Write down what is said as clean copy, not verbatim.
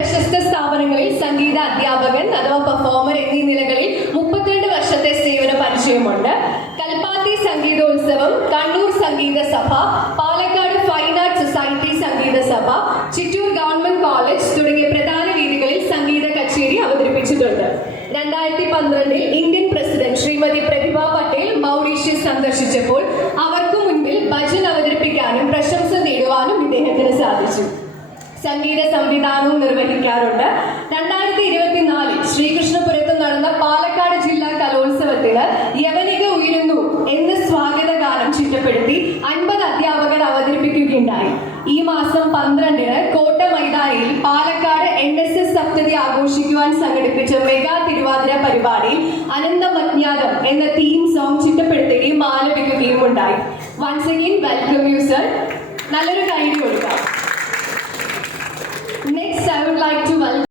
പ്രശസ്ത സ്ഥാപനങ്ങളിൽ സംഗീത അധ്യാപകൻ അഥവാ പെർഫോമർ എന്നീ നിലകളിൽ 32 വർഷത്തെ സേവന പരിചയമുണ്ട്. കൽപ്പാത്തി സംഗീതോത്സവം, കണ്ണൂർ സംഗീത സഭ, പാലക്കാട് ഫൈൻ ആർട്ട് സൊസൈറ്റി സംഗീത സഭ, ചിറ്റൂർ ഗവൺമെന്റ് കോളേജ് തുടങ്ങിയ പ്രധാന വേദികളിൽ സംഗീത കച്ചേരി അവതരിപ്പിച്ചിട്ടുണ്ട്. 2012 ഇന്ത്യൻ പ്രസിഡന്റ് ശ്രീമതി പ്രതിഭ പട്ടേൽ മൗറീഷ്യസ് സന്ദർശിച്ചപ്പോൾ അവർക്ക് മുൻപിൽ ഭജൻ അവതരിപ്പിക്കാനും പ്രശംസ നേടുവാനും ഇദ്ദേഹത്തിന് സാധിച്ചു. സംഗീത സംവിധാനവും നിർവഹിക്കാറുണ്ട്. 2024 ശ്രീകൃഷ്ണപുരത്ത് നടന്ന പാലക്കാട് ജില്ലാ കലോത്സവത്തിന് യവനിക ഉയരുന്നു എന്ന സ്വാഗത ഗാനം ചിട്ടപ്പെടുത്തി 50 അധ്യാപകർ അവതരിപ്പിക്കുകയുണ്ടായി. ഈ മാസം 12 കോട്ട മൈതാനിയിൽ പാലക്കാട് NSS സപ്തതി ആഘോഷിക്കുവാൻ സംഘടിപ്പിച്ച മെഗാ തിരുവാതിര പരിപാടിയിൽ അനന്തമജ്ഞാതം എന്ന തീം സോങ് ചിട്ടപ്പെടുത്തുകയും ആലപിക്കുകയും ഉണ്ടായി. Once again welcome you sir. നല്ലൊരു കൈഡി കൊടുക്കാം. Next, I would like to